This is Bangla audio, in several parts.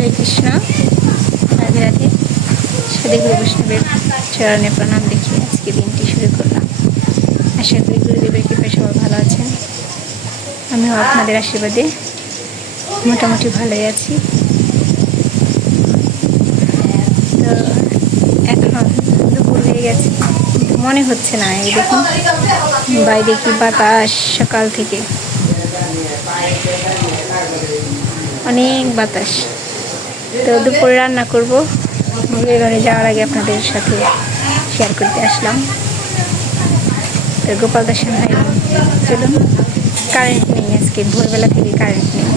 হরে কৃষ্ণ, রাধে রাধে। সাধুগুরু বৈষ্ণবের চরণে প্রণাম দেখিয়ে আজকে দিনটি শুরু করলাম। আশা করি গুরুদেবের কৃপায় সবাই ভালো আছেন। আমিও আপনাদের আশীর্বাদে মোটামুটি ভালোই আছি। তো এখন দুপুর হয়ে গেছে, কিন্তু মনে হচ্ছে না। এই দেখুন বাইরে কি বাতাস, সকাল থেকে অনেক বাতাস। তো দুপুরে রান্না করব, মুরগির ঘরে যাওয়ার আগে আপনাদের সাথে শেয়ার করতে আসলাম। তো গোপাল দর্শন হয়, চলুন। কারেন্ট নেই আজকে, ভোরবেলা থেকে কারেন্ট নেই।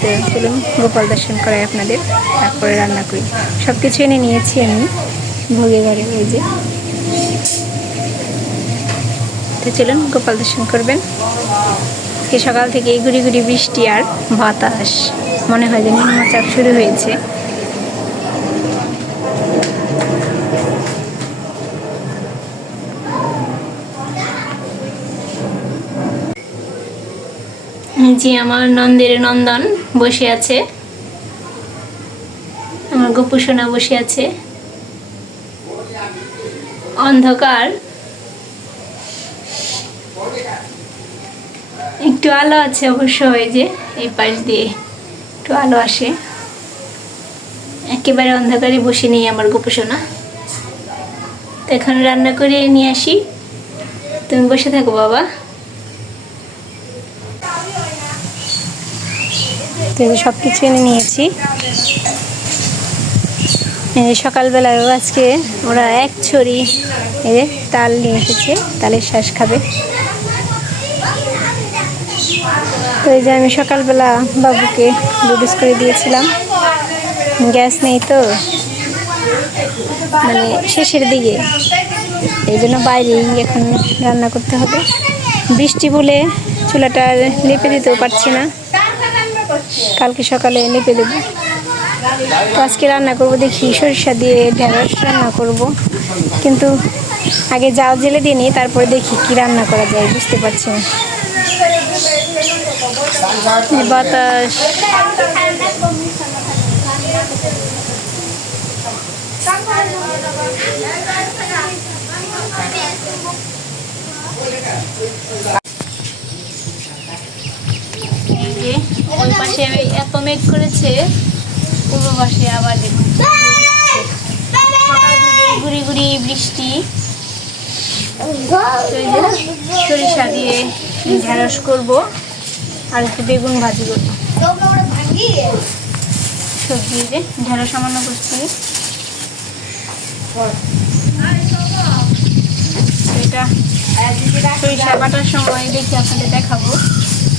তো চলুন গোপাল দর্শন করাই আপনাদের, তারপরে রান্না করি। সব কিছু এনে নিয়েছি আমি ভোগের ঘরে, ওই যে। তো চলুন গোপাল দর্শন করবেন। আজকে সকাল থেকে গুড়ি গুড়ি বৃষ্টি আর বাতাস, মনে হয় যে নিম্নচাপ শুরু হয়েছে। জি, আমার নন্দের নন্দন বসে আছে, আমার গোপু সোনা বসে আছে। অন্ধকার, একটু আলো আছে অবশ্য, এই যে এই পাশ দিয়ে একটু আলো আসে। একেবারে অন্ধকারে বসে নেই আমার গোপু সোনা। তো এখন রান্না করে নিয়ে আসি, তুমি বসে থাকো বাবা। সব কিছু এনে নিয়েছি। সকালবেলায়ও আজকে ওরা এক ছড়ি তাল নিয়ে এসেছে, তালের শ্বাস খাবে। তো এই যে আমি সকালবেলা বাবুকে লুডুস করে দিয়েছিলাম, গ্যাস নেই তো, মানে শেষের দিকে, এই জন্য বাইরেই এখন রান্না করতে হবে। বৃষ্টি বলে চুলাটা লেপে দিতেও পারছি না, কালকে সকালে লেপে দেবো। তো আজকে রান্না করব, দেখি সরিষা দিয়ে ঢেঁড়স রান্না করব, কিন্তু আগে জাল জেলে দিয়ে নিই, তারপরে দেখি কি রান্না করা যায়, বুঝতে পারছি না। বাতাস, ওই পাশে এত মেঘ করেছে, পূর্ব পাশে আবার দেখুন গুড়ি গুড়ি বৃষ্টি। সরিষা দিয়ে ঢেঁড়স করবো আর একটু বেগুন ভাজি করবো। সবজি যে ঢেঁড়স সামান্য করছি, এটা সরিষা বাটার সময় দেখি আপনাদের দেখাবো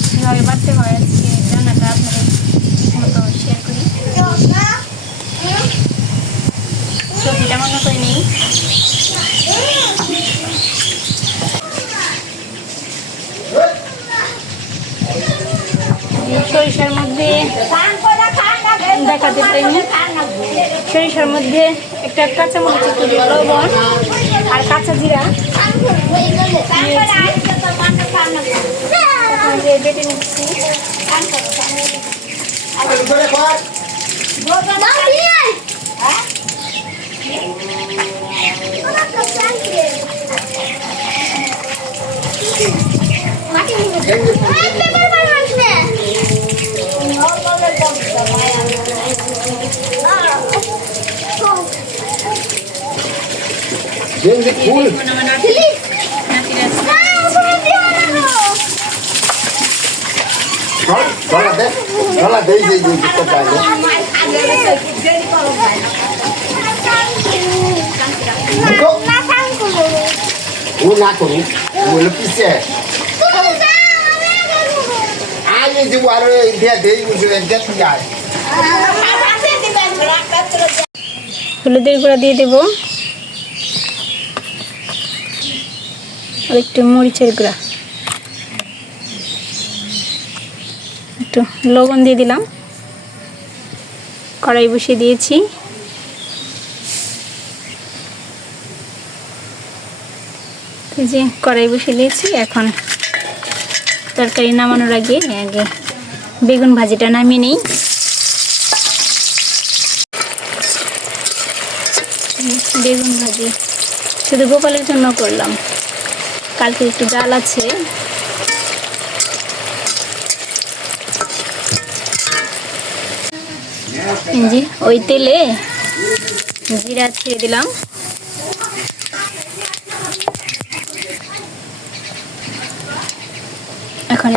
কীভাবে বাটতে হয়। আজকে রান্নাটা আপনাদের মতো শেয়ার করি। সবজিটা মনে করে নিই। সরিষার মধ্যে দেখাতে পাইনি, সরিষার মধ্যে একটা কাঁচামরিচ, একটু লবণ আর কাঁচা জিরা বেটে নিচ্ছি। হলুদের গুঁড়া দিয়ে দেবো আর একটু মরিচের গুঁড়া, একটু লবণ দিয়ে দিলাম। কড়াই বসিয়ে দিয়েছি, যে কড়াই বসিয়ে দিয়েছি। এখন তরকারি নামানোর আগে বেগুন ভাজিটা নামিয়ে নিই। বেগুন ভাজি শুধু গোপালের জন্য করলাম, কালকে একটু ডাল আছে। জি, ওই তেলে জিরা ছেড়ে দিলাম, এখন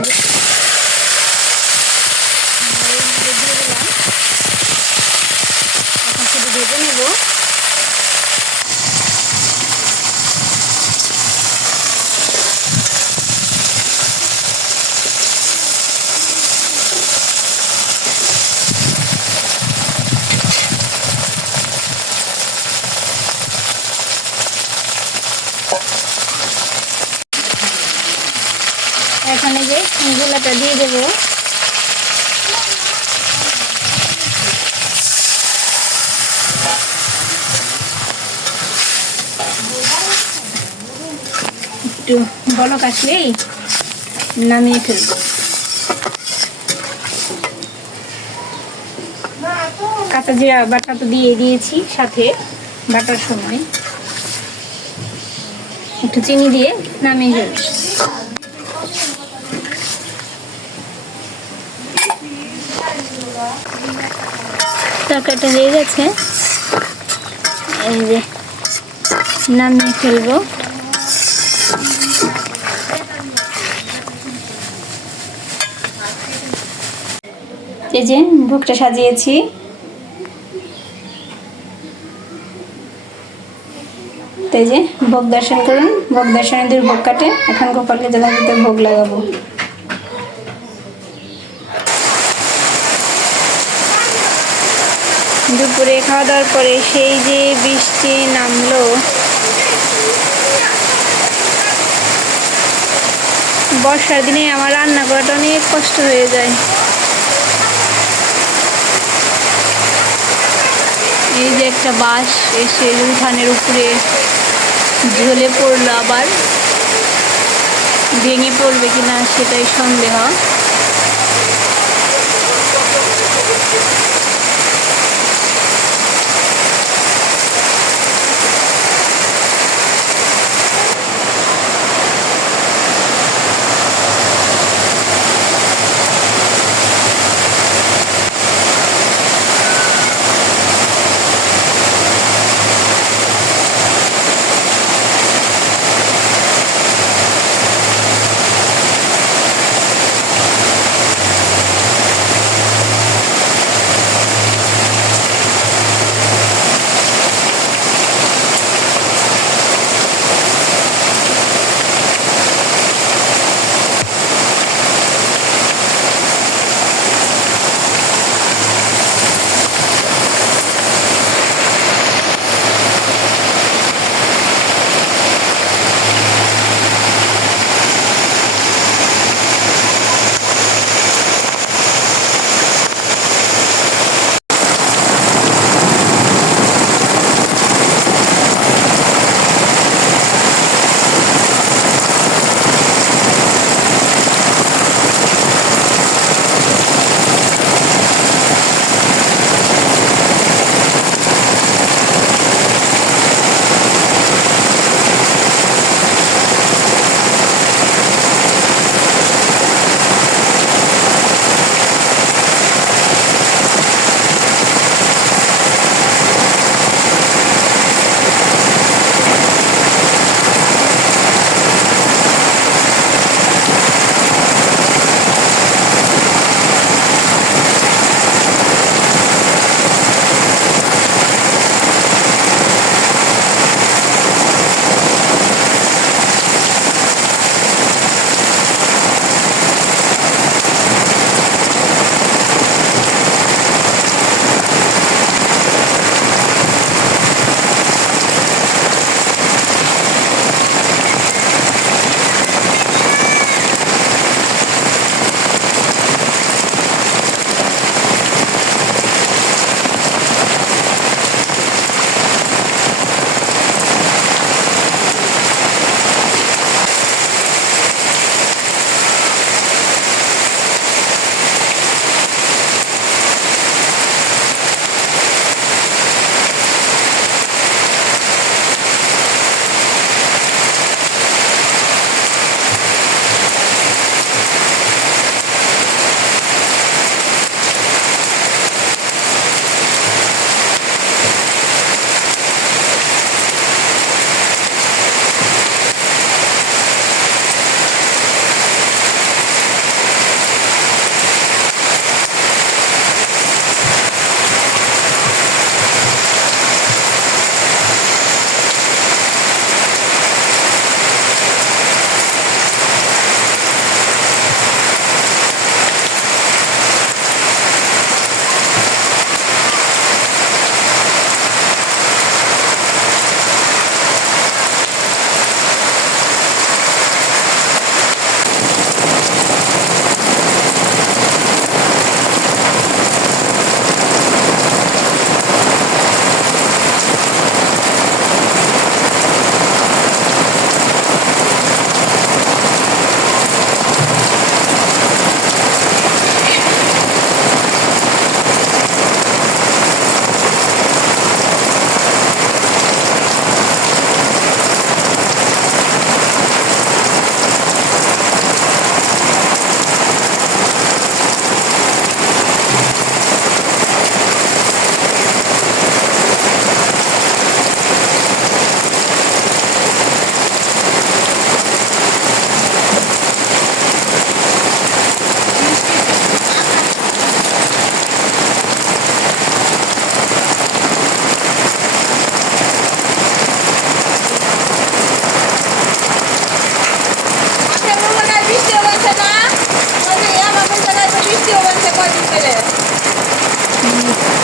শুধু ভেজে নেব। এখানে যে গোলাটা দিয়ে দেবো। একটু বলক আসলেই নামিয়ে ফেলবো। কাঁচা জিরা বাটা তো দিয়ে দিয়েছি, সাথে বাটার সময় একটু চিনি দিয়ে নামিয়ে ফেলবো। তরকারিটা হয়ে গেছে, এই যে নামিয়ে ফেলবো। এই যে ভোগটা সাজিয়েছি, এই যে ভোগ দর্শন করুন। ভোগ দর্শনে দুই ভোগ কাটে, এখন গোপালকে যথাযথ ভোগ লাগাবো। দুপুরে খাওয়া দাওয়ার পরে সেই যে বৃষ্টি নামলো, বর্ষার দিনে আমার রান্না করাটা অনেক কষ্ট হয়ে যায়। এই যে একটা বাঁশ এসে উঠানের উপরে ঝুলে পড়লো, আবার ভেঙে পড়বে কিনা সেটাই সন্দেহ।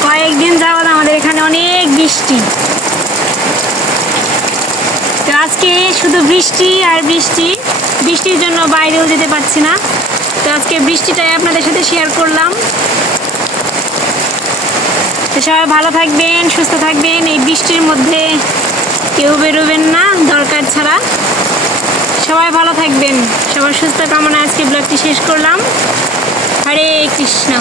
কয়েকদিন যাবত আমাদের এখানে অনেক বৃষ্টি। তো আজকে শুধু বৃষ্টি আর বৃষ্টি, বৃষ্টির জন্য বাইরেও যেতে পারছি না। তো আজকে বৃষ্টিটাই আপনাদের সাথে শেয়ার করলাম। তো সবাই ভালো থাকবেন, সুস্থ থাকবেন। এই বৃষ্টির মধ্যে কেউ বেরোবেন না দরকার ছাড়া। সবাই ভালো থাকবেন, সবার সুস্থ কামনা আজকে ব্লগটি শেষ করলাম। হরে কৃষ্ণ।